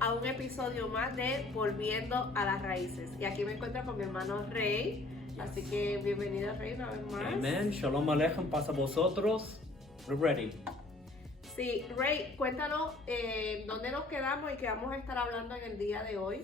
a un episodio más de Volviendo a las Raíces. Y aquí me encuentro con mi hermano Rey. Así que bienvenido, Rey, una vez más. Amén. Shalom Aleichem, pasa a vosotros. We're ready. Sí, Rey, cuéntanos dónde nos quedamos y qué vamos a estar hablando en el día de hoy.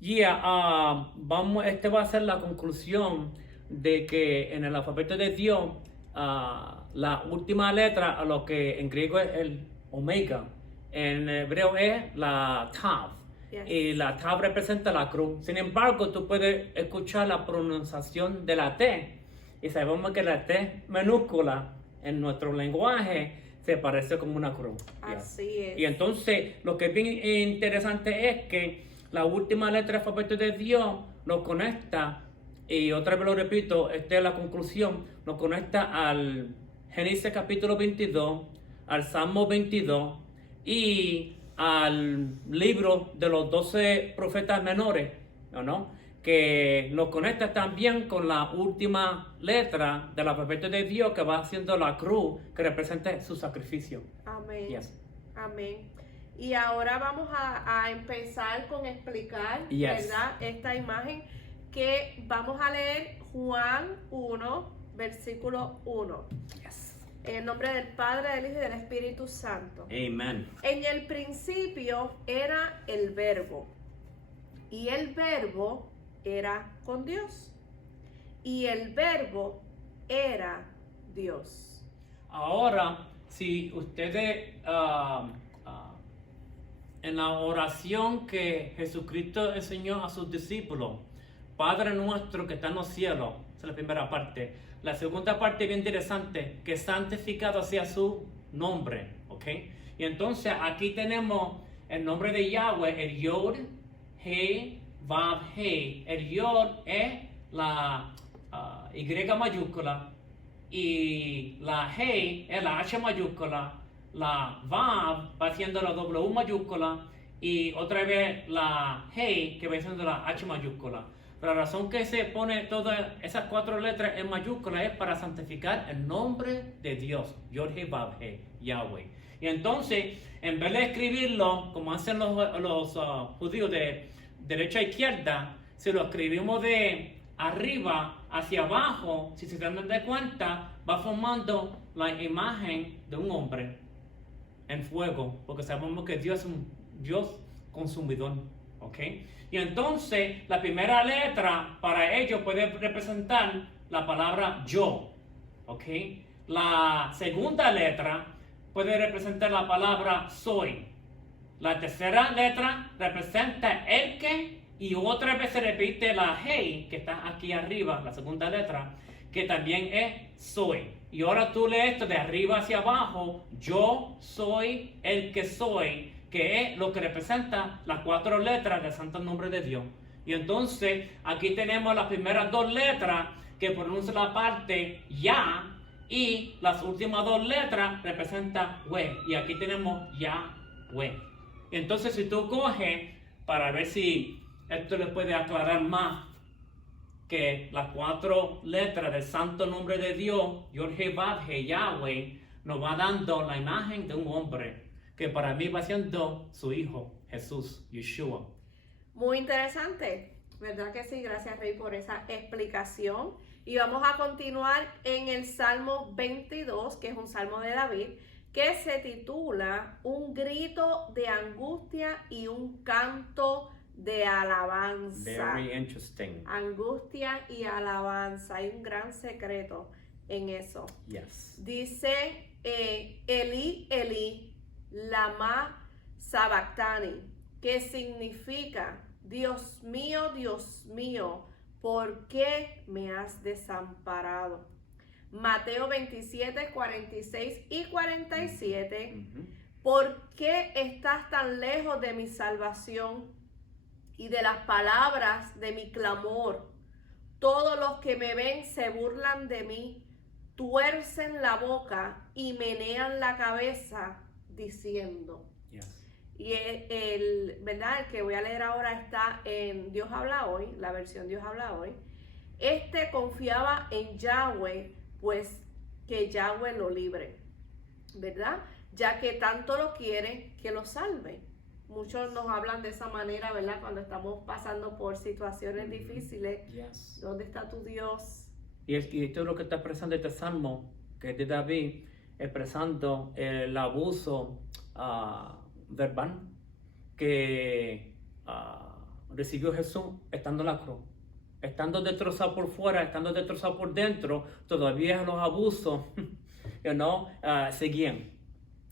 Este va a ser la conclusión de que en el alfabeto de Dios, la última letra, a lo que en griego es el omega, en hebreo es la tav. Yes. Y la tav representa la cruz. Sin embargo, tú puedes escuchar la pronunciación de la T. Y sabemos que la T minúscula en nuestro lenguaje se parece como una cruz. Así es. Y entonces, lo que es bien interesante es que la última letra del alfabeto de Dios nos conecta, y otra vez lo repito, esta es la conclusión, nos conecta al Génesis capítulo 22, al Salmo 22 y al libro de los 12 profetas menores, ¿no? Que nos conecta también con la última letra del alfabeto de Dios, que va siendo la cruz, que representa su sacrificio. Amén. Yes. Amén. Y ahora vamos a empezar con explicar, Yes. ¿verdad? Esta imagen que vamos a leer Juan 1, versículo 1. Yes. En el nombre del Padre, del Hijo y del Espíritu Santo. Amen. En el principio era el Verbo, y el Verbo era con Dios, y el Verbo era Dios. Ahora, si ustedes en la oración que Jesucristo enseñó a sus discípulos, Padre nuestro que está en los cielos, esa es la primera parte. La segunda parte bien interesante, que santificado sea su nombre, ¿ok? Y entonces aquí tenemos el nombre de Yahweh, el Yod, He, Vav, He. El Yod es la Y mayúscula, y la He es la H mayúscula, la Vav va siendo la W mayúscula, y otra vez la He que va siendo la H mayúscula. La razón que se pone todas esas cuatro letras en mayúscula es para santificar el nombre de Dios, Yod He Vav He, Yahweh. Y entonces, en vez de escribirlo como hacen los judíos de derecha a izquierda, si lo escribimos de arriba hacia abajo, si se dan de cuenta, va formando la imagen de un hombre en fuego, porque sabemos que Dios es un Dios consumidor, ¿ok? Y entonces la primera letra para ello puede representar la palabra yo, ¿ok? La segunda letra puede representar la palabra soy. La tercera letra representa el que, y otra vez se repite la hey, que está aquí arriba, la segunda letra, que también es soy. Y ahora tú lees esto de arriba hacia abajo, yo soy el que soy, que es lo que representa las cuatro letras del santo nombre de Dios. Y entonces aquí tenemos las primeras dos letras que pronuncian la parte ya, y las últimas dos letras representan we. Y aquí tenemos Yahweh. Y entonces si tú coges, para ver si esto le puede aclarar más, que las cuatro letras del santo nombre de Dios, Yod He Vav He, Yahweh, nos va dando la imagen de un hombre, que para mí va siendo su hijo, Jesús, Yeshua. Muy interesante, ¿verdad que sí? Gracias, Rey, por esa explicación. Y vamos a continuar en el Salmo 22, que es un salmo de David, que se titula Un grito de angustia y un canto de alabanza. Very interesting. Angustia y alabanza. Hay un gran secreto en eso. Yes. Dice Eli, Eli, lama sabactani, que significa Dios mío, ¿por qué me has desamparado? Mateo 27, 46 y 47. ¿Por qué estás tan lejos de mi salvación y de las palabras de mi clamor? Todos los que me ven se burlan de mí, tuercen la boca y menean la cabeza diciendo. Yes. Y ¿verdad? El que voy a leer ahora está en Dios habla hoy, la versión Dios habla hoy. Este confiaba en Yahweh, pues que Yahweh lo libre, ¿verdad? Ya que tanto lo quiere que lo salve. Muchos nos hablan de esa manera, ¿verdad? Cuando estamos pasando por situaciones difíciles. Yes. ¿Dónde está tu Dios? Y esto es lo que está expresando este salmo, que es de David, expresando el abuso verbal que recibió Jesús estando en la cruz. Estando destrozado por fuera, estando destrozado por dentro, todavía los abusos seguían.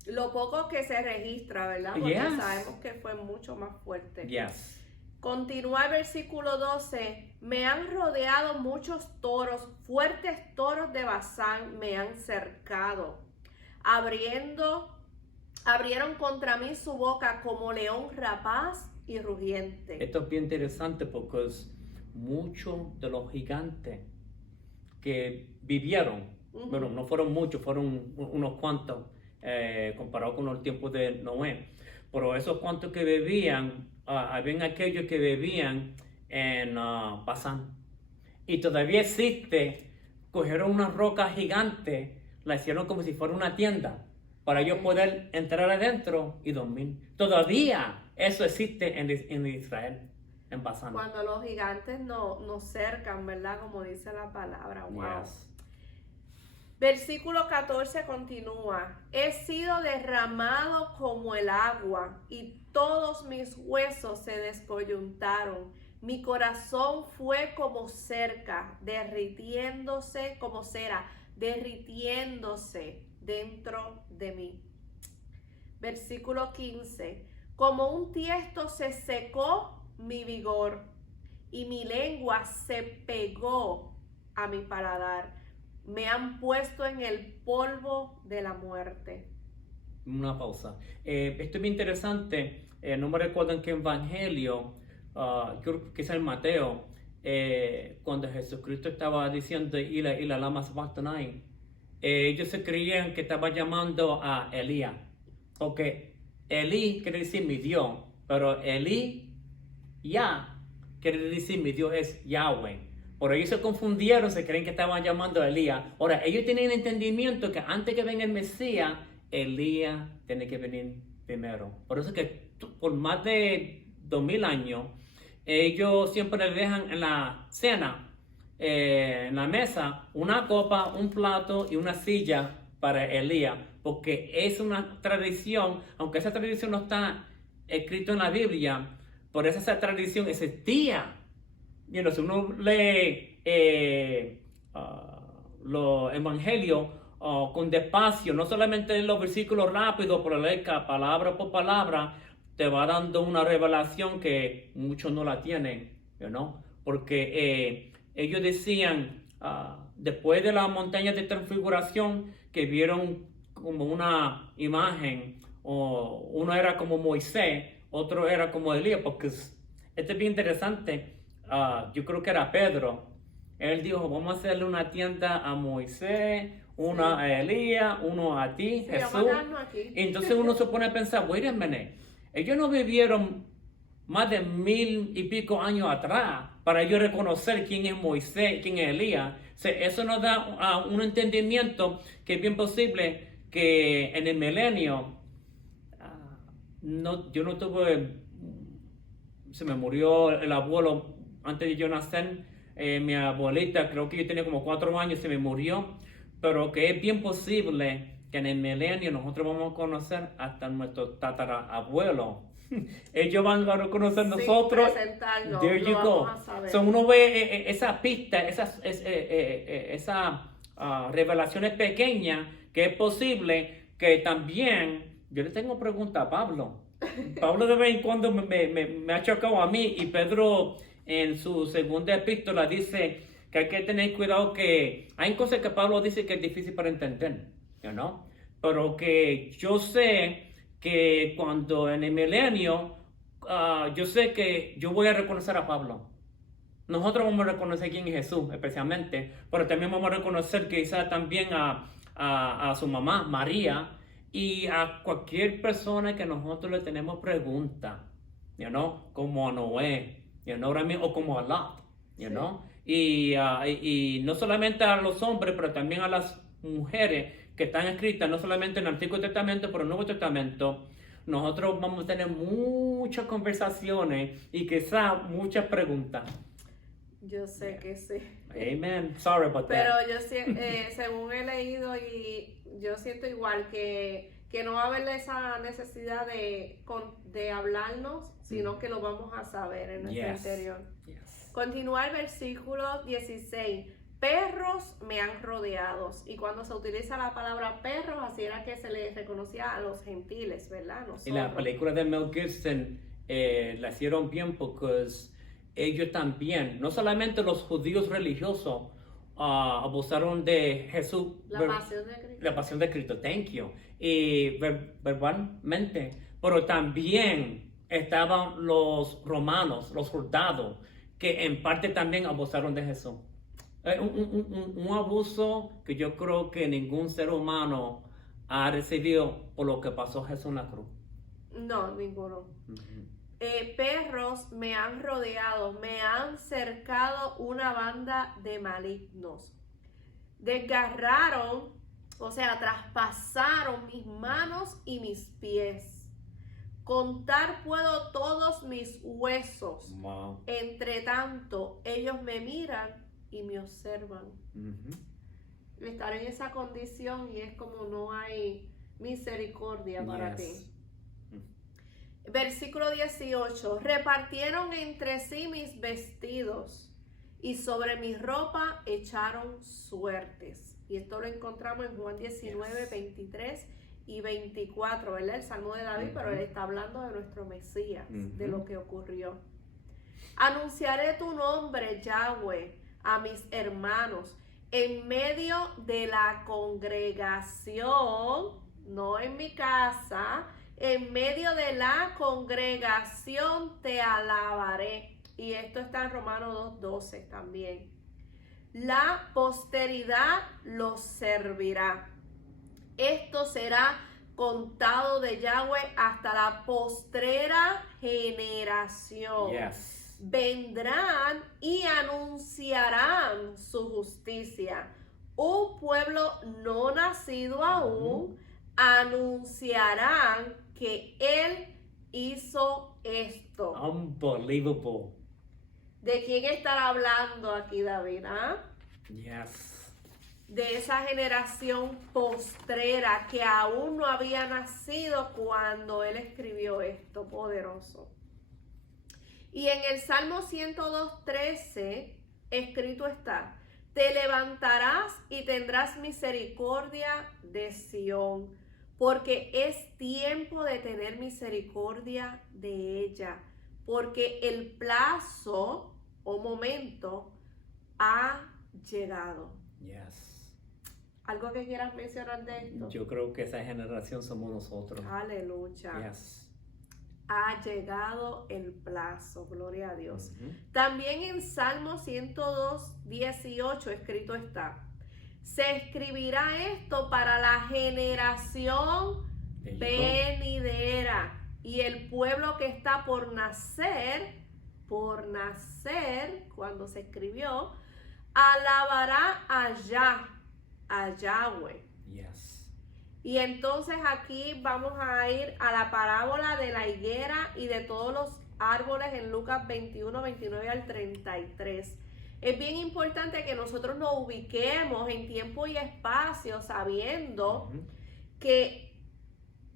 Lo poco que se registra, ¿verdad? Porque Yes. sabemos que fue mucho más fuerte. Yes. Continúa el versículo 12. Me han rodeado muchos toros, fuertes toros de Basán me han cercado. Abrieron contra mí su boca como león rapaz y rugiente. Esto es bien interesante porque muchos de los gigantes que vivieron, bueno, no fueron muchos, fueron unos cuantos, comparado con los tiempos de Noé, pero esos cuantos que vivían, habían aquellos que vivían en Basán, y todavía existe. Cogieron una roca gigante, la hicieron como si fuera una tienda, para ellos poder entrar adentro y dormir. Todavía eso existe en Israel, en Basán. Cuando los gigantes nos cercan, ¿verdad? Como dice la palabra. Wow. Yes. Versículo 14 continúa. He sido derramado como el agua y todos mis huesos se descoyuntaron. Mi corazón fue como cerca, derritiéndose como cera, derritiéndose dentro de mí. Versículo 15. Como un tiesto se secó mi vigor y mi lengua se pegó a mi paladar. Me han puesto en el polvo de la muerte. Una pausa. Esto es bien interesante. No me recuerdo en qué evangelio, creo que es en Mateo, cuando Jesucristo estaba diciendo Ila lama sabachthani, ellos se creían que estaba llamando a Elías. Porque Elí quiere decir mi Dios, pero Elí ya quiere decir mi Dios es Yahweh. Por ellos se confundieron, se creen que estaban llamando a Elías. Ahora, ellos tienen entendimiento que antes que venga el Mesías, Elías tiene que venir primero. Por eso que por más de 2000 años, ellos siempre le dejan en la cena, en la mesa, una copa, un plato y una silla para Elías. Porque es una tradición, aunque esa tradición no está escrita en la Biblia, por eso esa tradición existía. Si uno lee los evangelios con despacio, no solamente los versículos rápidos, pero leer palabra por palabra, te va dando una revelación que muchos no la tienen, porque ellos decían, después de la montaña de transfiguración, que vieron como una imagen, o uno era como Moisés, otro era como Elías, porque esto es bien interesante. Yo creo que era Pedro. Él dijo, vamos a hacerle una tienda a Moisés, una a Elías, uno a ti, Jesús. Aquí. Entonces uno se pone a pensar, wait a minute, ellos no vivieron más de 1000 y pico años atrás para ellos reconocer quién es Moisés, quién es Elías. Eso nos da un entendimiento que es bien posible que en el milenio, yo no tuve, se me murió el abuelo antes de yo nacer, mi abuelita, creo que yo tenía como 4 años, se me murió, pero que es bien posible que en el milenio nosotros vamos a conocer hasta nuestro tatarabuelo. Ellos van a reconocer nosotros. There you go. So uno ve esa pista, esas revelaciones pequeñas, que es posible que también, yo le tengo pregunta a Pablo. Pablo de vez en cuando me ha chocado a mí, y Pedro en su segunda epístola dice que hay que tener cuidado, que hay cosas que Pablo dice que es difícil para entender, pero que yo sé que cuando en el milenio, yo sé que yo voy a reconocer a Pablo. Nosotros vamos a reconocer quién es Jesús especialmente, pero también vamos a reconocer quizás también a su mamá, María, y a cualquier persona que nosotros le tenemos preguntas, como a Noé, o como a Lot, y no solamente a los hombres, pero también a las mujeres que están escritas, no solamente en el Antiguo Testamento, pero en el Nuevo Testamento, nosotros vamos a tener muchas conversaciones y quizás muchas preguntas. Yo sé que sí. Amen. Sorry about Pero that. yo según he leído y yo siento igual que no va a haber esa necesidad de hablarnos, sino que lo vamos a saber en nuestro Yes. interior. Yes. Continúa el versículo 16. Perros me han rodeado. Y cuando se utiliza la palabra perros, así era que se les reconocía a los gentiles, ¿verdad? Y la Nosotros. película de Mel Gibson la hicieron bien porque ellos también, no solamente los judíos religiosos, abusaron de Jesús. La pasión de Cristo. La pasión de Cristo, thank you. Y verbalmente, pero también estaban los romanos, los soldados, que en parte también abusaron de Jesús. Un abuso que yo creo que ningún ser humano ha recibido por lo que pasó Jesús en la cruz. No, ninguno. Perros me han rodeado, me han cercado una banda de malignos. Desgarraron, o sea, traspasaron mis manos y mis pies. Contar puedo todos mis huesos. Wow. Entre tanto, ellos me miran y me observan. Estar en esa condición y es como no hay misericordia para ti. Versículo 18. Repartieron entre sí mis vestidos y sobre mi ropa echaron suertes. Y esto lo encontramos en Juan 19, 23 y 24, ¿verdad? El Salmo de David, pero él está hablando de nuestro Mesías, de lo que ocurrió. Anunciaré tu nombre, Yahweh, a mis hermanos, en medio de la congregación, no en mi casa, en medio de la congregación te alabaré. Y esto está en Romanos 2:12 también. La posteridad los servirá. Esto será contado de Yahweh hasta la postrera generación. Yes. Vendrán y anunciarán su justicia. Un pueblo no nacido aún anunciarán que Él hizo esto. Unbelievable. ¿De quién estará hablando aquí David? Yes. De esa generación postrera que aún no había nacido cuando él escribió esto poderoso. Y en el Salmo 102:13 escrito está: te levantarás y tendrás misericordia de Sión, porque es tiempo de tener misericordia de ella, porque el plazo o momento ha llegado. Yes. ¿Algo que quieras mencionar de esto? Yo creo que esa generación somos nosotros. Aleluya. Yes. Ha llegado el plazo, gloria a Dios. También en Salmo 102:18 escrito está: se escribirá esto para la generación venidera, y el pueblo que está por nacer, cuando se escribió, alabará a Yahweh. Yes. Y entonces aquí vamos a ir a la parábola de la higuera y de todos los árboles en Lucas 21, 29 al 33. Es bien importante que nosotros nos ubiquemos en tiempo y espacio sabiendo que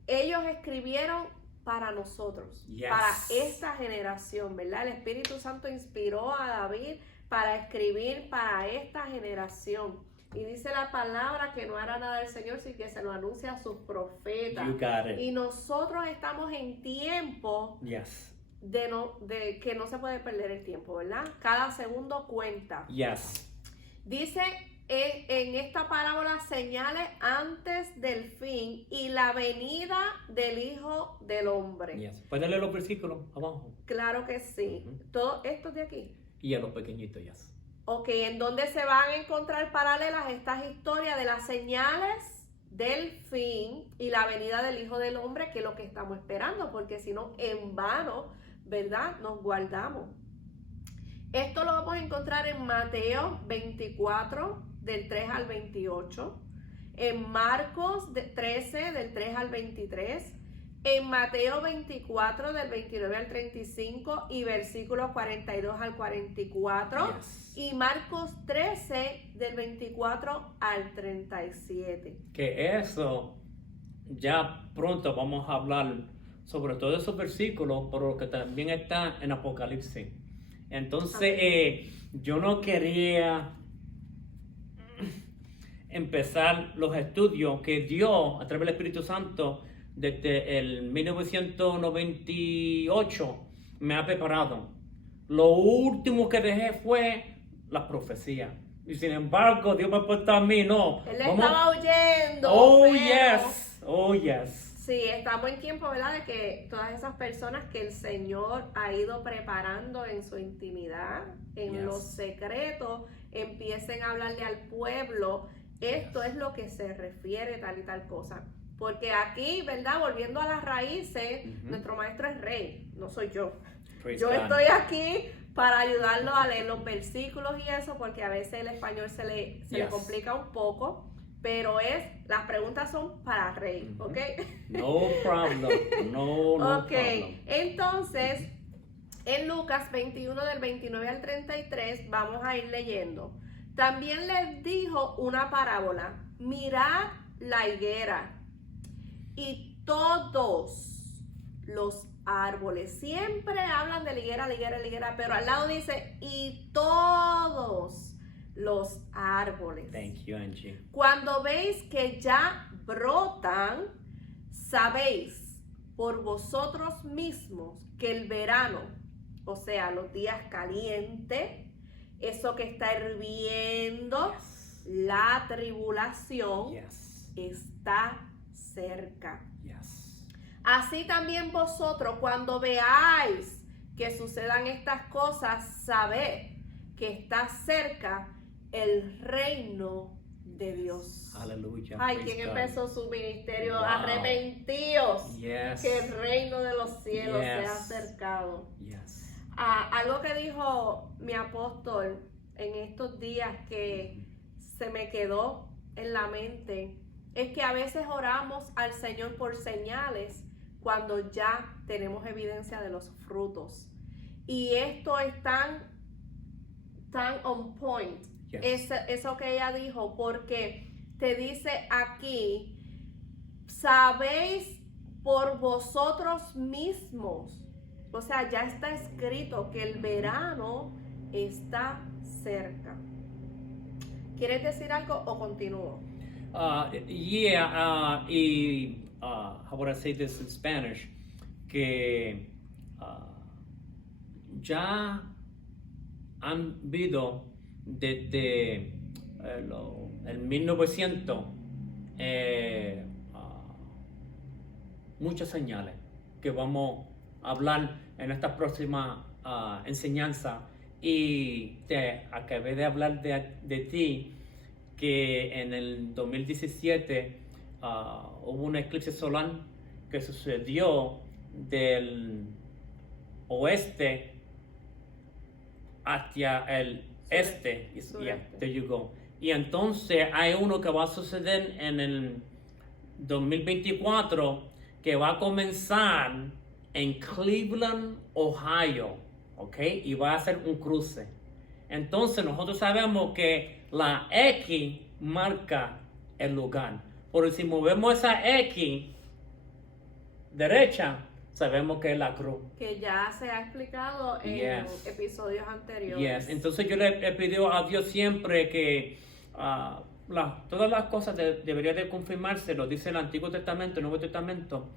ellos escribieron para nosotros, para esta generación, ¿verdad? El Espíritu Santo inspiró a David para escribir para esta generación. Y dice la palabra que no hará nada el Señor sin que se lo anuncie a sus profetas. You got it. Y nosotros estamos en tiempo de que no se puede perder el tiempo, ¿verdad? Cada segundo cuenta. Yes. Dice en esta parábola señales antes del fin y la venida del Hijo del Hombre. Yes. ¿Puedes leer los versículos abajo? Claro que sí. Todo esto de aquí. Y a los pequeñitos, yes. Ok, en donde se van a encontrar paralelas estas historias de las señales del fin y la venida del Hijo del Hombre, que es lo que estamos esperando, porque si no, en vano, ¿verdad? Nos guardamos. Esto lo vamos a encontrar en Mateo 24, del 3 al 28, en Marcos 13, del 3 al 23, en Mateo 24 del 29 al 35 y versículos 42 al 44 Yes. y Marcos 13 del 24 al 37. Que eso ya pronto vamos a hablar sobre todos esos versículos, pero que también está en Apocalipsis. Entonces, yo no quería empezar los estudios que Dios, a través del Espíritu Santo, desde el 1998, me ha preparado. Lo último que dejé fue la profecía. Y sin embargo, Dios me ha puesto a mí, no. Él vamos- estaba huyendo. Oh, pero- yes. Oh, yes. Sí, estamos en tiempo, ¿verdad? De que todas esas personas que el Señor ha ido preparando en su intimidad, en Yes. los secretos, empiecen a hablarle al pueblo. Esto es lo que se refiere tal y tal cosa. Porque aquí, ¿verdad? Volviendo a las raíces, Ujú. nuestro maestro es rey, no soy yo. Praise Yo God. estoy aquí para ayudarlo a leer los versículos y eso, porque a veces el español se le Yes. complica un poco, pero las preguntas son para rey, Ujú. ¿ok? No problem. No Ok, problem. entonces, en Lucas 21 del 29 al 33, vamos a ir leyendo. También les dijo una parábola, mirad la higuera y todos los árboles. Siempre hablan de la higuera, pero al lado dice, y todos los árboles. Thank you, Angie. Cuando veis que ya brotan, sabéis por vosotros mismos que el verano, o sea, los días calientes, eso que está hirviendo, Yes. la tribulación Yes. está cerca. Yes. Así también vosotros, cuando veáis que sucedan estas cosas, sabed que está cerca el reino de Dios. Hallelujah. Ay, Praise ¿quién God. empezó su ministerio? Wow. Arrepentidos, Yes. que el reino de los cielos se ha Yes. acercado. Yes. Algo que dijo mi apóstol en estos días que se me quedó en la mente es que a veces oramos al Señor por señales cuando ya tenemos evidencia de los frutos. Y esto es tan on point, Yes. eso que ella dijo, porque te dice aquí, sabéis por vosotros mismos. O sea, ya está escrito que el verano está cerca. ¿Quieres decir algo o continúo? How would I say this in Spanish? Que ya han habido desde el 1900 muchas señales que vamos a hablar en esta próxima enseñanza, y te acabé de hablar de ti que en el 2017 hubo un eclipse solar que sucedió del oeste hacia el este. Sureste. Yeah, there you go. Y entonces hay uno que va a suceder en el 2024 que va a comenzar en Cleveland, Ohio, ¿ok? Y va a ser un cruce. Entonces nosotros sabemos que la X marca el lugar. Por si movemos esa X derecha, sabemos que es la cruz. Que ya se ha explicado en Yes. episodios anteriores. Yes. Entonces yo le he pedido a Dios siempre que todas las cosas deberían de confirmarse, lo dice el Antiguo Testamento, el Nuevo Testamento,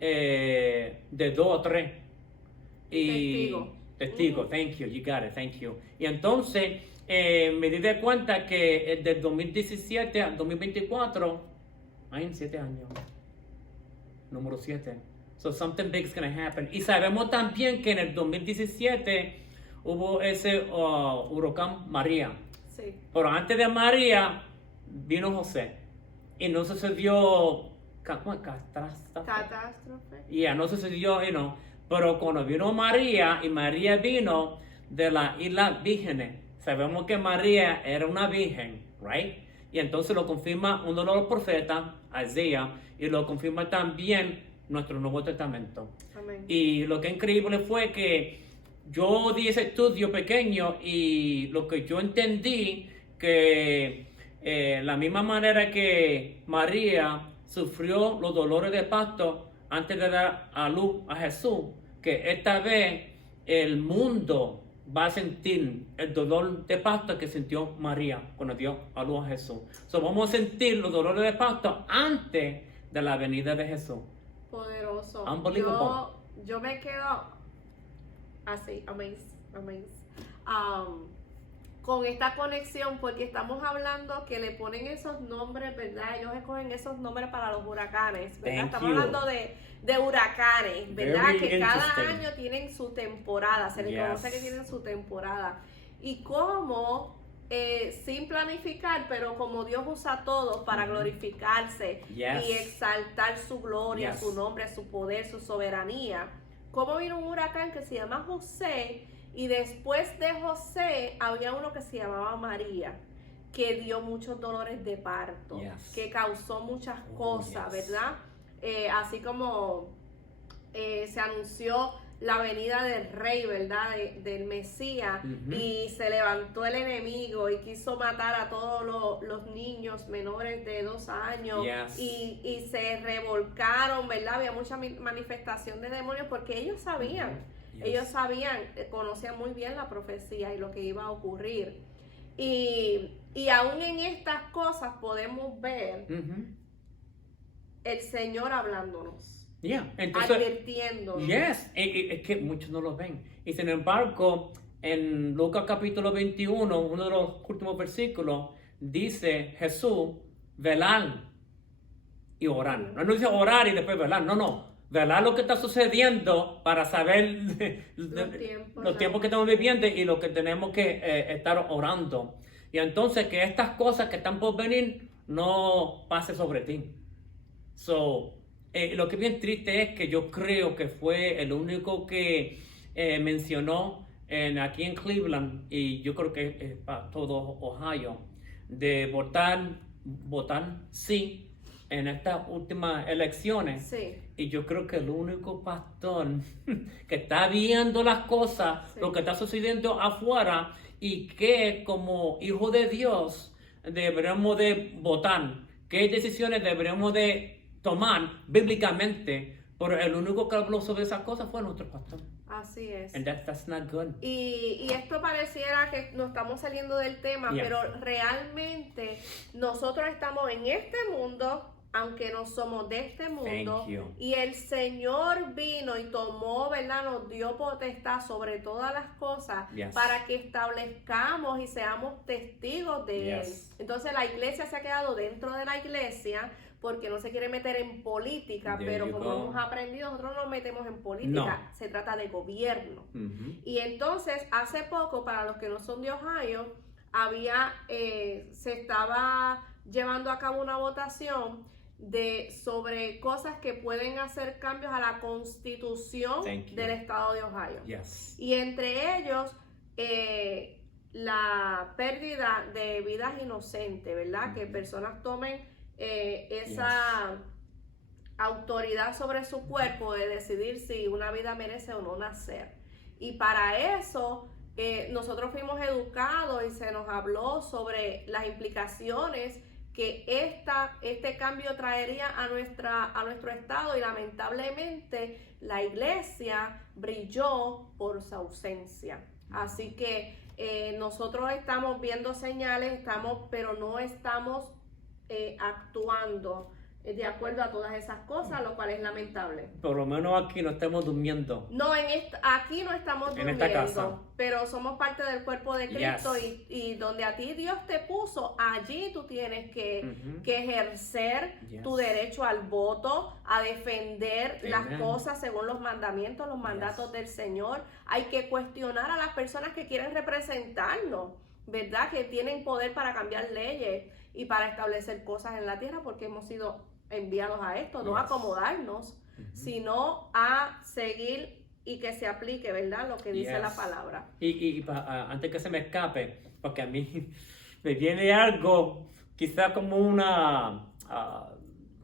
de 2 o 3. Testigo, thank you, you got it, thank you. Y entonces me di de cuenta que del 2017 al 2024 hay 7 años. Número 7. So something big is going to happen. Y sabemos también que en el 2017 hubo ese huracán María. Sí. Pero antes de María vino José. Y no sucedió Catástrofe. no sucedió, pero cuando vino María, y María vino de la isla Vírgenes, sabemos que María era una virgen, right? Y entonces lo confirma uno de los profetas, Isaías, y lo confirma también nuestro Nuevo Testamento. Amén. Y lo que es increíble fue que yo di ese estudio pequeño y lo que yo entendí que la misma manera que María sufrió los dolores de parto antes de dar a luz a Jesús, que esta vez el mundo va a sentir el dolor de parto que sintió María cuando dio a luz a Jesús. So, vamos a sentir los dolores de parto antes de la venida de Jesús. Poderoso. Unbelievable. Yo me quedo así, amazed. Con esta conexión, porque estamos hablando que le ponen esos nombres, ¿verdad? Ellos escogen esos nombres para los huracanes, ¿verdad? Thank Estamos you. hablando de huracanes, ¿verdad? Very Que cada interesting. año tienen su temporada, se les Yes. conoce que tienen su temporada. Y cómo, sin planificar, pero como Dios usa todo para glorificarse Yes. y exaltar su gloria, Yes. su nombre, su poder, su soberanía. Cómo vino un huracán que se llama José, y después de José había uno que se llamaba María, que dio muchos dolores de parto, Yes. que causó muchas Oh, cosas, yes. ¿verdad? Así como se anunció la venida del rey, ¿verdad? Del Mesías, Ujú. y se levantó el enemigo y quiso matar a todos los niños menores de 2 años, Yes. y se revolcaron, ¿verdad? Había mucha manifestación de demonios porque ellos sabían. Yes. Ellos sabían, conocían muy bien la profecía y lo que iba a ocurrir. Y aún en estas cosas podemos ver Ujú. el Señor hablándonos, Yeah. Entonces, advirtiéndonos. yes, es que muchos no lo ven. Y sin embargo, en Lucas capítulo 21, uno de los últimos versículos, dice Jesús, velar y orar. No dice orar y después velar, no. Velar lo que está sucediendo para saber los tiempos que estamos viviendo y lo que tenemos que estar orando. Y entonces que estas cosas que están por venir no pase sobre ti. So, lo que es bien triste es que yo creo que fue el único que mencionó aquí en Cleveland, y yo creo que es para todo Ohio, de votar sí en estas últimas elecciones. Sí. Y yo creo que el único pastor que está viendo las cosas, Sí. lo que está sucediendo afuera, y que como hijo de Dios deberíamos de votar, qué decisiones deberíamos de tomar bíblicamente, pero el único que habló sobre esas cosas fue nuestro pastor. Así es. And that's not good. Y esto pareciera que nos estamos saliendo del tema, Yeah. pero realmente nosotros estamos en este mundo, aunque no somos de este mundo, Thank you. y el Señor vino y tomó, ¿verdad? Nos dio potestad sobre todas las cosas, Yes. para que establezcamos y seamos testigos de Yes. Él. Entonces la iglesia se ha quedado dentro de la iglesia porque no se quiere meter en política, There pero you como go. hemos aprendido, nosotros no nos metemos en política, No. se trata de gobierno. Ujú. Y entonces, hace poco, para los que no son de Ohio, se estaba llevando a cabo una votación sobre cosas que pueden hacer cambios a la constitución Thank you. del estado de Ohio. Yes. Y entre ellos, la pérdida de vidas inocentes, ¿verdad? Que personas tomen esa autoridad sobre su cuerpo de decidir si una vida merece o no nacer. Y para eso nosotros fuimos educados y se nos habló sobre las implicaciones que este cambio traería a nuestro estado, y lamentablemente la iglesia brilló por su ausencia. Así que nosotros estamos viendo señales, pero no estamos actuando de acuerdo a todas esas cosas, lo cual es lamentable. Por lo menos aquí no estamos durmiendo. No, aquí no estamos En durmiendo, esta casa. pero somos parte del cuerpo de Cristo. Yes. y donde a ti Dios te puso, allí tú tienes que Ujú. ejercer Yes. tu derecho al voto, a defender las Amen. cosas según los mandamientos, los mandatos Yes. del Señor. Hay que cuestionar a las personas que quieren representarnos, ¿verdad? Que tienen poder para cambiar leyes y para establecer cosas en la tierra, porque hemos sido enviados a esto, no a Yes. acomodarnos, Ujú. sino a seguir y que se aplique, ¿verdad? Lo que dice Yes. la palabra. Antes que se me escape, porque a mí me viene algo, quizá como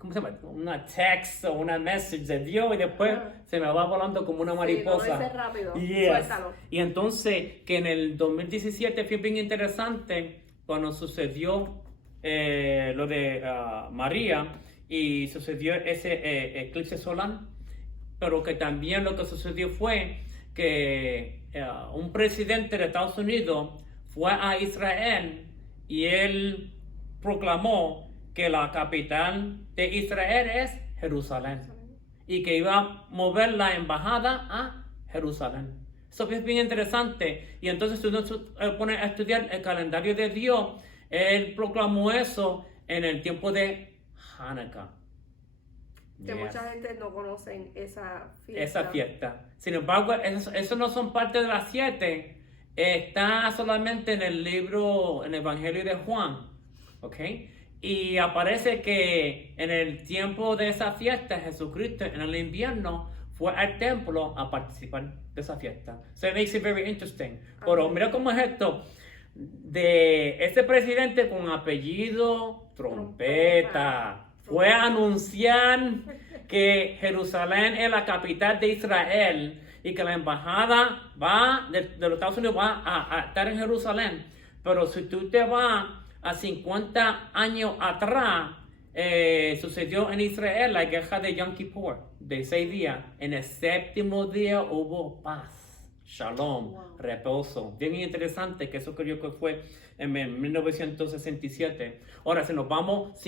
¿cómo se llama? Una text o una message de Dios y después Ajá. se me va volando como una Sí, no lo mariposa. hice rápido. Yes. Suéltalo. Y entonces, que en el 2017 fue bien interesante cuando sucedió lo de María y sucedió ese eclipse solar, pero que también lo que sucedió fue que un presidente de Estados Unidos fue a Israel y él proclamó que la capital de Israel es Jerusalén y que iba a mover la embajada a Jerusalén. Eso es bien interesante. Y entonces si uno se pone a estudiar el calendario de Dios, él proclamó eso en el tiempo de Hanukkah. Que Yes. mucha gente no conoce esa fiesta. Esa fiesta. Sin embargo, eso no son parte de las 7. Está solamente en el libro, en el Evangelio de Juan. ¿Ok? Y aparece que en el tiempo de esa fiesta, Jesucristo en el invierno fue al templo a participar de esa fiesta. So it makes it very interesting. Pero mira cómo es esto. De este presidente con apellido Trompeta fue a anunciar que Jerusalén es la capital de Israel y que la embajada de los Estados Unidos va a estar en Jerusalén. Pero si tú te vas a 50 años atrás, sucedió en Israel la guerra de Yom Kippur, de 6 días. En el 7º día hubo paz, shalom, Wow. reposo. Bien interesante que eso creo que fue en 1967. Ahora, si nos vamos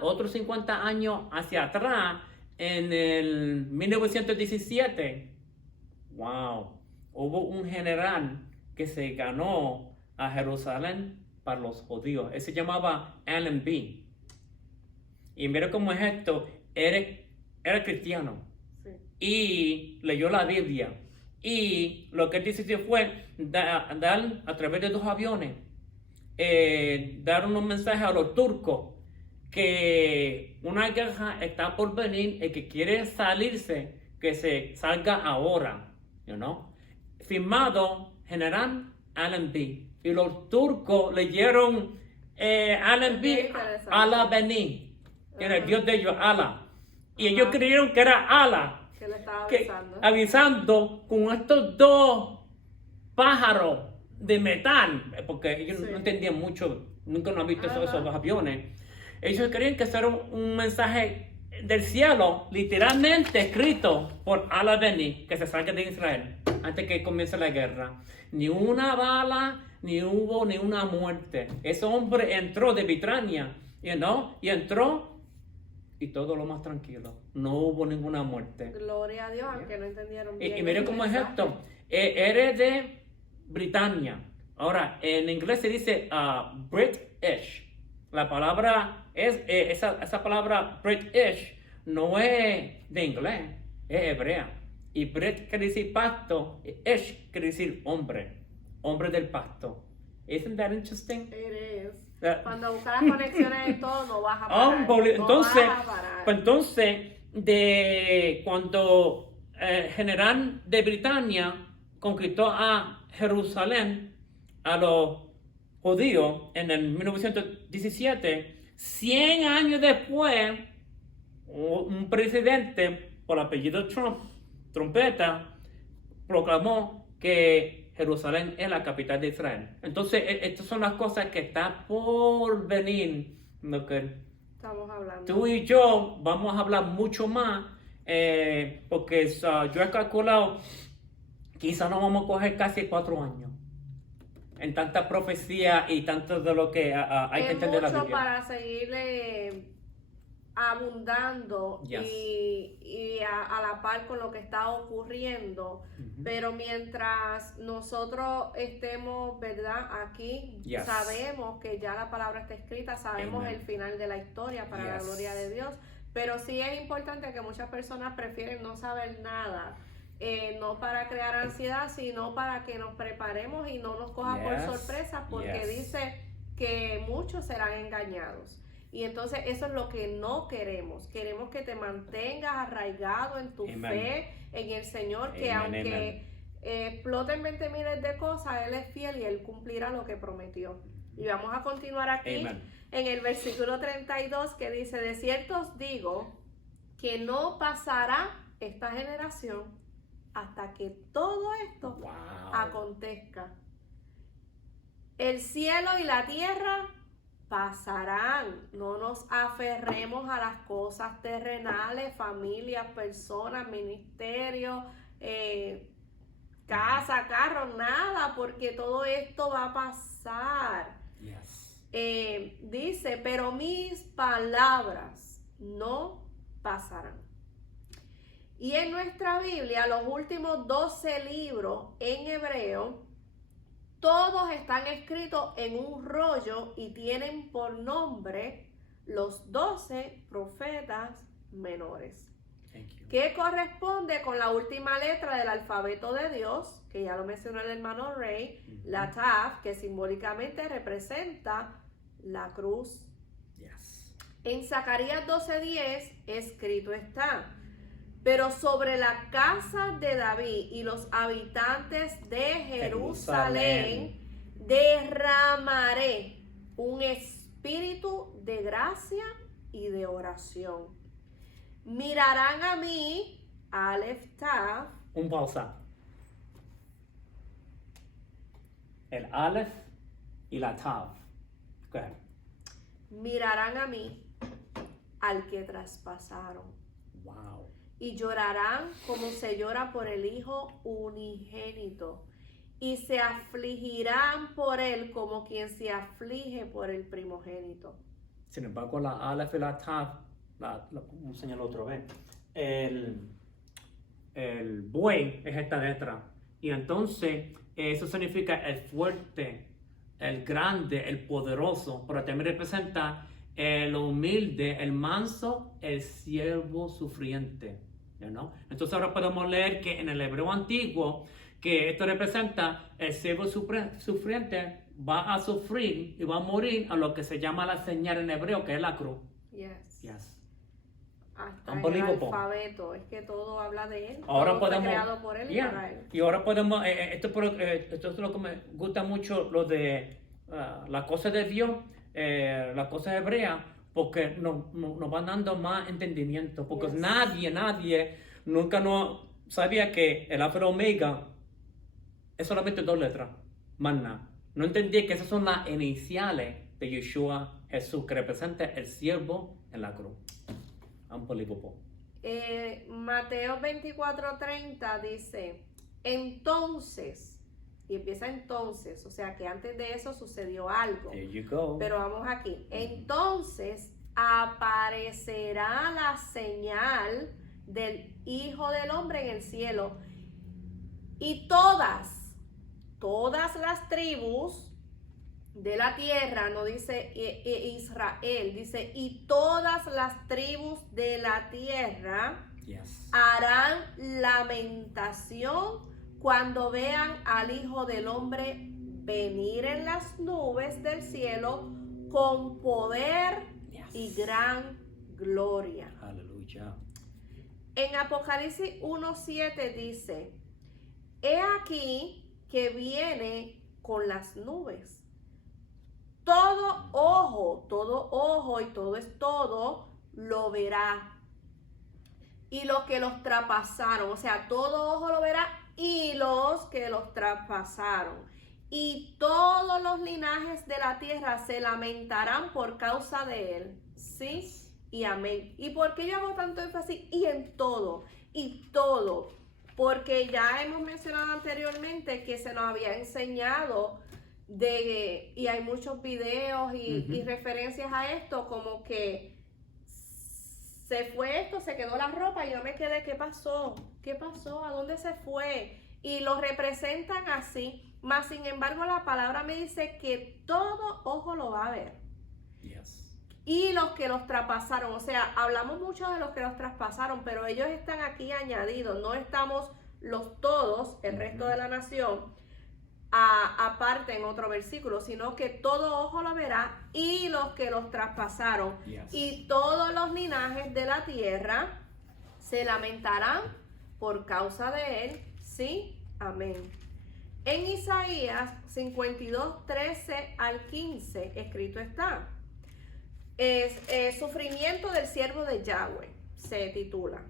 otros 50 años hacia atrás, en el 1917, wow, hubo un general que se ganó a Jerusalén para los judíos. Él se llamaba Allenby. Y mira cómo es esto. Era cristiano. Sí. Y leyó la Biblia. Y lo que él decidió fue dar a través de 2 aviones, dar unos mensajes a los turcos que una guerra está por venir y que quiere salirse, que se salga ahora, you know? Firmado General Allenby. Y los turcos leyeron Allenby Interesante. Allah Beni, que era el Ajá. Dios de ellos, Allah. Y Ajá. ellos creyeron que era Allah. Que le estaba Que, avisando. avisando con estos 2 pájaros de metal, porque ellos Sí. no entendían mucho, nunca no han visto Ajá. esos aviones. Ellos creían que eso era un mensaje del cielo, literalmente escrito por Allah Beni, que se salga de Israel antes que comience la guerra. Ni una bala, ni hubo ni una muerte. Ese hombre entró de Bitrania, y entró y todo lo más tranquilo. No hubo ninguna muerte. Gloria a Dios, aunque no entendieron bien. Y miren el cómo es mensaje. esto. Eres de Britania. Ahora, en inglés se dice British. La palabra es, esa palabra British no es de inglés, es hebrea. Y Brit quiere decir pacto, y Ish quiere decir hombre del pacto. Isn't that interesting? It is. Uh, Cuando buscas las conexiones en todo, no vas a parar. No Entonces, vas a parar. pues entonces, de cuando general de Britania conquistó a Jerusalén, a los judíos en el 1917, 100 años después, un presidente por apellido Trump, Trompeta, proclamó que Jerusalén es la capital de Israel. Entonces, estas son las cosas que están por venir. Lo que Estamos hablando. tú y yo vamos a hablar mucho más, porque yo he calculado, quizás nos vamos a coger casi 4 años en tanta profecía y tanto de lo que hay que Es entender la mucho Biblia. para seguirle abundando Yes. y a la par con lo que está ocurriendo. Ujú. Pero mientras nosotros estemos, ¿verdad? Aquí, Yes. sabemos que ya la palabra está escrita, sabemos Amen. el final de la historia para la Yes. gloria de Dios. Pero sí es importante que muchas personas prefieren no saber nada. No para crear ansiedad, sino para que nos preparemos y no nos coja por Yes. sorpresa, porque Yes. dice que muchos serán engañados. Y entonces eso es lo que no queremos. Queremos que te mantengas arraigado en tu Amen. fe, en el Señor, que Amen, aunque amen. exploten 20 miles de cosas, Él es fiel y Él cumplirá lo que prometió. Y vamos a continuar aquí Amen. en el versículo 32 que dice, de cierto os digo que no pasará esta generación hasta que todo esto Wow. acontezca. El cielo y la tierra pasarán. No nos aferremos a las cosas terrenales, familias, personas, ministerios, casa, carro, nada, porque todo esto va a pasar. Yes. Dice, pero mis palabras no pasarán. Y en nuestra Biblia, los últimos 12 libros en hebreo, todos están escritos en un rollo y tienen por nombre los 12 profetas menores, Thank you. que corresponde con la última letra del alfabeto de Dios, que ya lo mencionó el hermano Ray, la Taf, que simbólicamente representa la cruz. Yes. En Zacarías 12:10 escrito está, pero sobre la casa de David y los habitantes de Jerusalén derramaré un espíritu de gracia y de oración. Mirarán a mí, Aleph Tav, Un pausa. El Aleph y la Tav. Go ahead. mirarán a mí, al que traspasaron, Wow. y llorarán como se llora por el Hijo unigénito, y se afligirán por él como quien se aflige por el primogénito. Sin embargo, la Aleph y la Tav, vamos a enseñarlo otra vez. El buey es esta letra. Y entonces, eso significa el fuerte, el grande, el poderoso. Pero también representa el humilde, el manso, el siervo sufriente. You know? Entonces ahora podemos leer que en el hebreo antiguo, que esto representa el siervo sufriente va a sufrir y va a morir a lo que se llama la señal en hebreo, que es la cruz. Yes. Yes. Hasta en el Unbelievable. alfabeto, es que todo habla de él. Ahora todo fue podemos, creado por él y yeah. para él. Y ahora podemos, esto es lo que me gusta mucho, lo de la cosa de Dios, la cosa hebrea, porque nos van dando más entendimiento, porque Yes. nadie nunca no sabía que el Alfa y Omega es solamente 2 letras, más nada. No entendía que esas son las iniciales de Yeshua Jesús, que representa el siervo en la cruz. Unbelievable. Mateo 24:30 dice, entonces, y empieza entonces, o sea que antes de eso sucedió algo. There you go. Pero vamos aquí. Entonces aparecerá la señal del Hijo del Hombre en el cielo, y todas las tribus de la tierra, no dice Israel, dice, y todas las tribus de la tierra Yes. harán lamentación cuando vean al Hijo del Hombre venir en las nubes del cielo con poder Yes. y gran gloria. Aleluya. En Apocalipsis 1:7 dice, he aquí que viene con las nubes. Todo ojo y todo es todo, lo verá. Y los que los traspasaron, o sea, todo ojo lo verá y los que los traspasaron. Y todos los linajes de la tierra se lamentarán por causa de él. ¿Sí? Y amén. ¿Y por qué yo hago tanto énfasis? Y en todo, y todo. Porque ya hemos mencionado anteriormente que se nos había enseñado y hay muchos videos y referencias a esto, como que se fue esto, se quedó la ropa y yo me quedé, ¿qué pasó? ¿Qué pasó? ¿A dónde se fue? Y lo representan así, mas sin embargo la palabra me dice que todo ojo lo va a ver. Yes. Y los que los traspasaron, o sea, hablamos mucho de los que los traspasaron, pero ellos están aquí añadidos, no estamos los todos, el resto de la nación, aparte en otro versículo, sino que todo ojo lo verá y los que los traspasaron. Yes. Y todos los linajes de la tierra se lamentarán por causa de él. Sí, amén. En Isaías 52, 13 al 15, escrito está. Sufrimiento del siervo de Yahweh, se titula.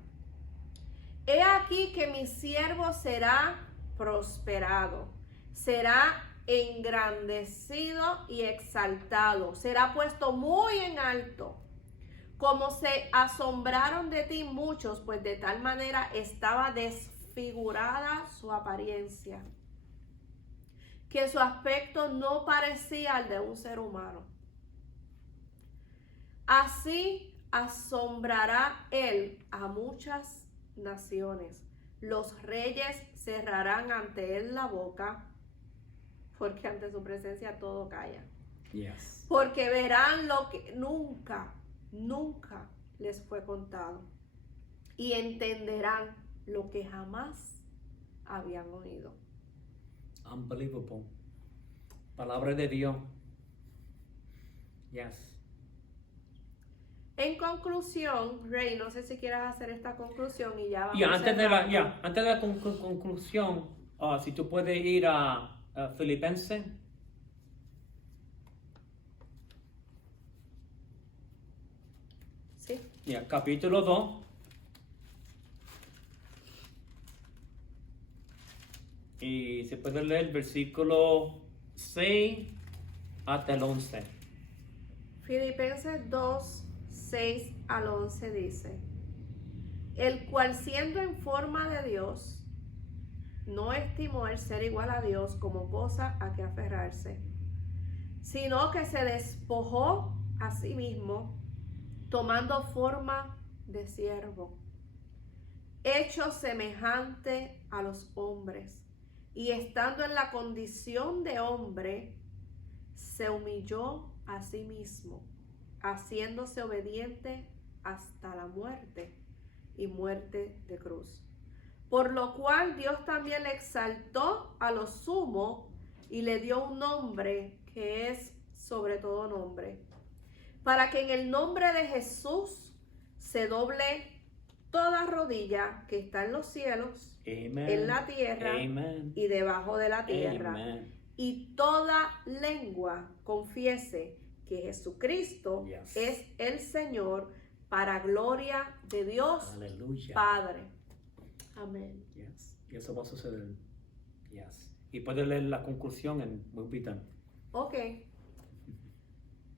He aquí que mi siervo será prosperado, será engrandecido y exaltado, será puesto muy en alto. Como se asombraron de ti muchos, pues de tal manera estaba desfigurada su apariencia, que su aspecto no parecía al de un ser humano. Así asombrará él a muchas naciones. Los reyes cerrarán ante él la boca, porque ante su presencia todo calla. Yes. Porque verán lo que nunca les fue contado, y entenderán lo que jamás habían oído. Unbelievable. Palabra de Dios. Yes. En conclusión, Rey, no sé si quieras hacer esta conclusión y ya vamos Y antes de la, cerrando. antes de la conclusión, si tú puedes ir a Filipenses. Sí. Capítulo 2. Y se puede leer versículo 6 hasta el 11. Filipenses 2, 6 al 11 dice: el cual siendo en forma de Dios, no estimó el ser igual a Dios como cosa a que aferrarse, sino que se despojó a sí mismo, tomando forma de siervo, hecho semejante a los hombres, y estando en la condición de hombre, se humilló a sí mismo, haciéndose obediente hasta la muerte, y muerte de cruz. Por lo cual Dios también le exaltó a lo sumo y le dio un nombre que es sobre todo nombre, para que en el nombre de Jesús se doble toda rodilla que está en los cielos, Amen. en la tierra Amen. y debajo de la tierra, Amen. y toda lengua confiese que Jesucristo Yes. es el Señor, para gloria de Dios Aleluya. Padre. Amén. Yes. Y eso va a suceder. Yes. Y puedes leer la conclusión en Will Done. Ok.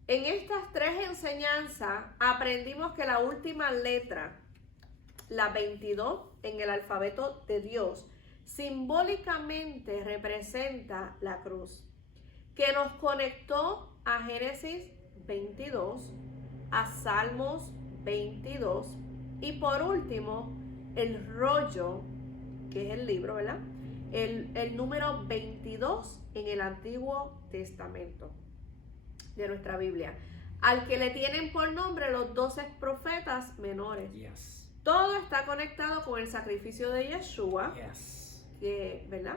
En estas tres enseñanzas aprendimos que la última letra, la 22 en el alfabeto de Dios, simbólicamente representa la cruz, que nos conectó a Génesis 22, a Salmos 22 y por último el rollo, que es el libro, ¿verdad? El número 22 en el Antiguo Testamento de nuestra Biblia, al que le tienen por nombre los 12 profetas menores. Yes. Todo está conectado con el sacrificio de Yeshua, Yes. ¿verdad?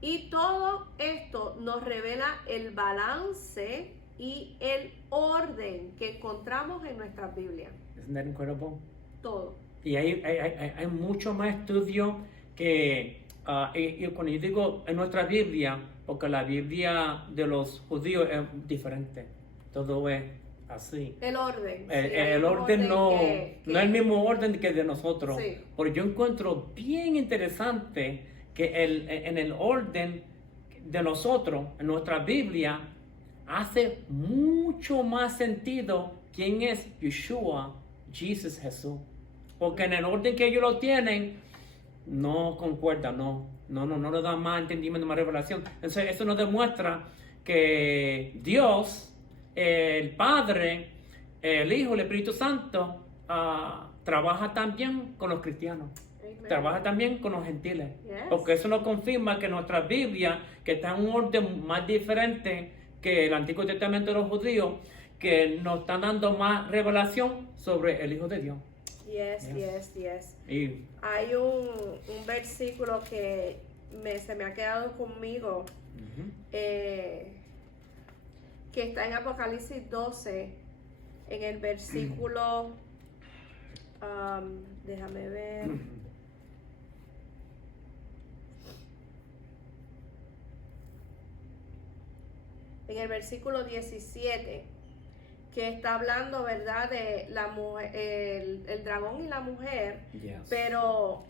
Y todo esto nos revela el balance y el orden que encontramos en nuestras Biblias. Isn't that incredible? Todo. Y hay mucho más estudio que, y cuando yo digo en nuestra Biblia, porque la Biblia de los judíos es diferente. Todo es así. El orden. El orden no es el mismo orden que de nosotros. Sí. Pero yo encuentro bien interesante que en el orden de nosotros, en nuestra Biblia, hace mucho más sentido quién es Yeshua, Jesús. Porque en el orden que ellos lo tienen, no concuerda, no le da más entendimiento, más revelación. Entonces, eso nos demuestra que Dios, el Padre, el Hijo, el Espíritu Santo, trabaja también con los cristianos. Amen. Trabaja también con los gentiles. Yes. Porque eso nos confirma que nuestra Biblia, que está en un orden más diferente que el Antiguo Testamento de los judíos, que nos están dando más revelación sobre el Hijo de Dios. Yes. Y Hay un versículo que se me ha quedado conmigo, que está en Apocalipsis 12, en el versículo, déjame ver, en el versículo 17, que está hablando, ¿verdad?, de la mujer, el dragón y la mujer, Yes. pero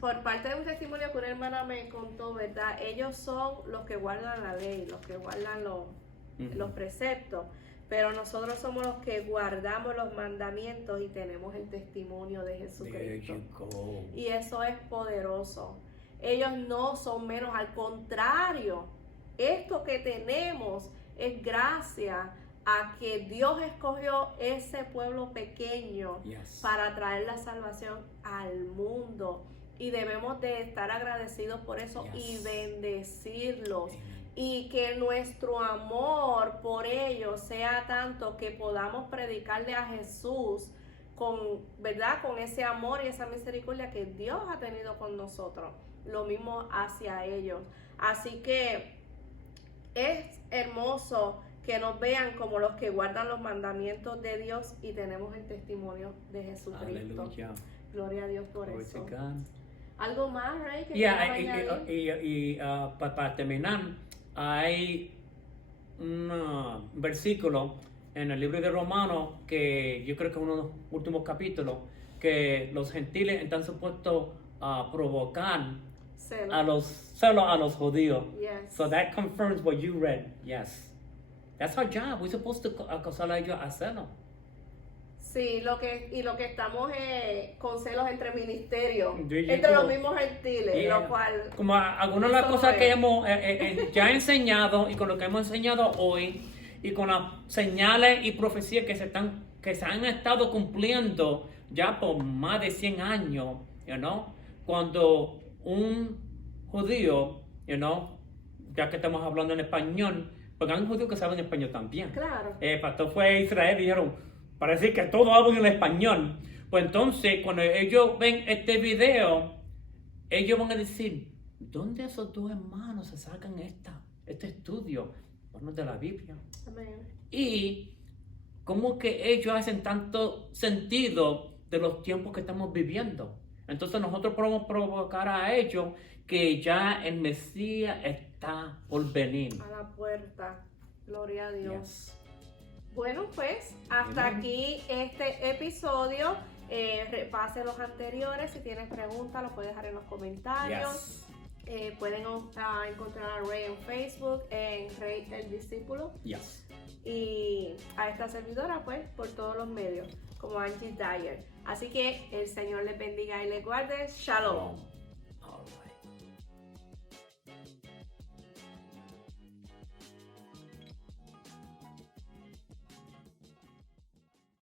por parte de un testimonio que una hermana me contó, ¿verdad?, ellos son los que guardan la ley, los que guardan los preceptos, pero nosotros somos los que guardamos los mandamientos y tenemos el testimonio de There Jesucristo. you go. Y eso es poderoso. Ellos no son menos, al contrario, esto que tenemos es gracias a que Dios escogió ese pueblo pequeño Yes. para traer la salvación al mundo. Y debemos de estar agradecidos por eso y Yes. bendecirlos. Amen. Y que nuestro amor por ellos sea tanto que podamos predicarle a Jesús con, ¿verdad?, con ese amor y esa misericordia que Dios ha tenido con nosotros. Lo mismo hacia ellos. Así que es hermoso que nos vean como los que guardan los mandamientos de Dios y tenemos el testimonio de Jesucristo. Hallelujah. Gloria a Dios por Glory to eso. God. ¿Algo más, Ray, que Yeah, quieras añadir? y para terminar, hay un versículo en el libro de Romanos que yo creo que es uno de los últimos capítulos, que los gentiles están supuestos a provocar Celo. celos a los judíos. Yes. So that confirms what you read. Yes. That's our job. We're supposed to acusar a ellos a celo. Sí, lo que estamos con celos entre ministerios, There you entre go. los mismos gentiles, Yeah. lo cual Como algunas de las Eso cosas es. que hemos ya enseñado y con lo que hemos enseñado hoy y con las señales y profecías que se han estado cumpliendo ya por más de 100 años, you know, cuando un judío, you know, ya que estamos hablando en español, porque hay un judío que sabe en español también. claro, El pastor fue a Israel y dijeron, parece que todos hablan en español. Pues entonces, cuando ellos ven este video, ellos van a decir, ¿dónde esos dos hermanos se sacan este estudio? Bueno, de la Biblia. amén. Y cómo que ellos hacen tanto sentido de los tiempos que estamos viviendo. Entonces nosotros podemos provocar a ellos que ya el Mesías está por venir. A la puerta, gloria a Dios. Yes. Bueno, pues hasta Amen. aquí este episodio. Repase los anteriores. Si tienes preguntas, lo puedes dejar en los comentarios. Yes. Pueden encontrar a Ray en Facebook, en Ray el Discípulo. Yes. Y a esta servidora, pues, por todos los medios, como Angie Dyer. Así que el Señor les bendiga y les guarde. Shalom. Shalom.